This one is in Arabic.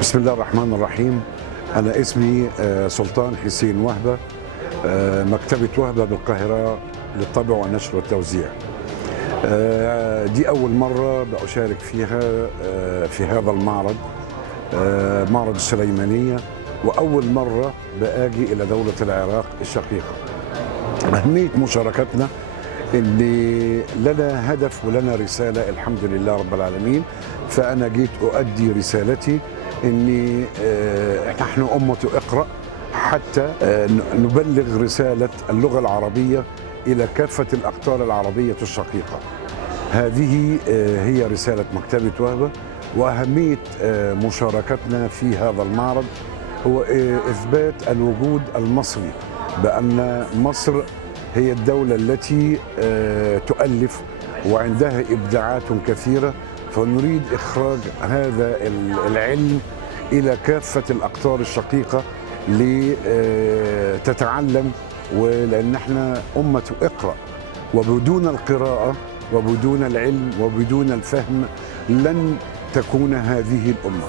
بسم الله الرحمن الرحيم. أنا اسمي سلطان حسين وهبة، مكتبة وهبة بالقاهرة للطبع والنشر والتوزيع. دي أول مرة بأشارك فيها في هذا المعرض، معرض السليمانية، وأول مرة بآجي إلى دولة العراق الشقيقة. أهمية مشاركتنا إن لنا هدف ولنا رسالة، الحمد لله رب العالمين. فأنا جيت أؤدي رسالتي إني نحن أمة اقرأ، حتى نبلغ رسالة اللغة العربية إلى كافة الأقطار العربية الشقيقة. هذه هي رسالة مكتبة وهبة، وأهمية مشاركتنا في هذا المعرض هو إثبات الوجود المصري، بأن مصر هي الدولة التي تؤلف وعندها إبداعات كثيرة، فنريد إخراج هذا العلم إلى كافة الأقطار الشقيقة لتتعلم، ولأن احنا أمة اقرأ، وبدون القراءة وبدون العلم وبدون الفهم لن تكون هذه الأمة.